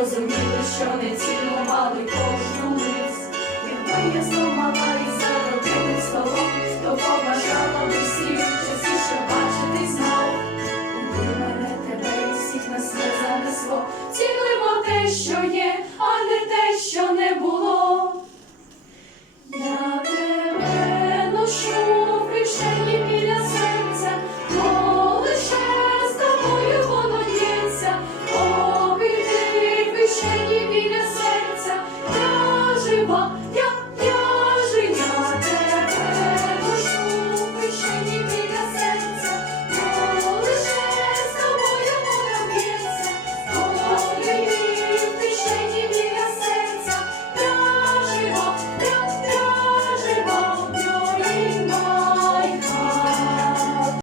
Розуміли, зрозуміли, що не цінували кожну мить? Якби я знов мала і за родинним столом, то побажала б всім частіше бачити знов. Куди мене тебе і всіх нас не занесло, цінуємо те, що є, а не те, що не було.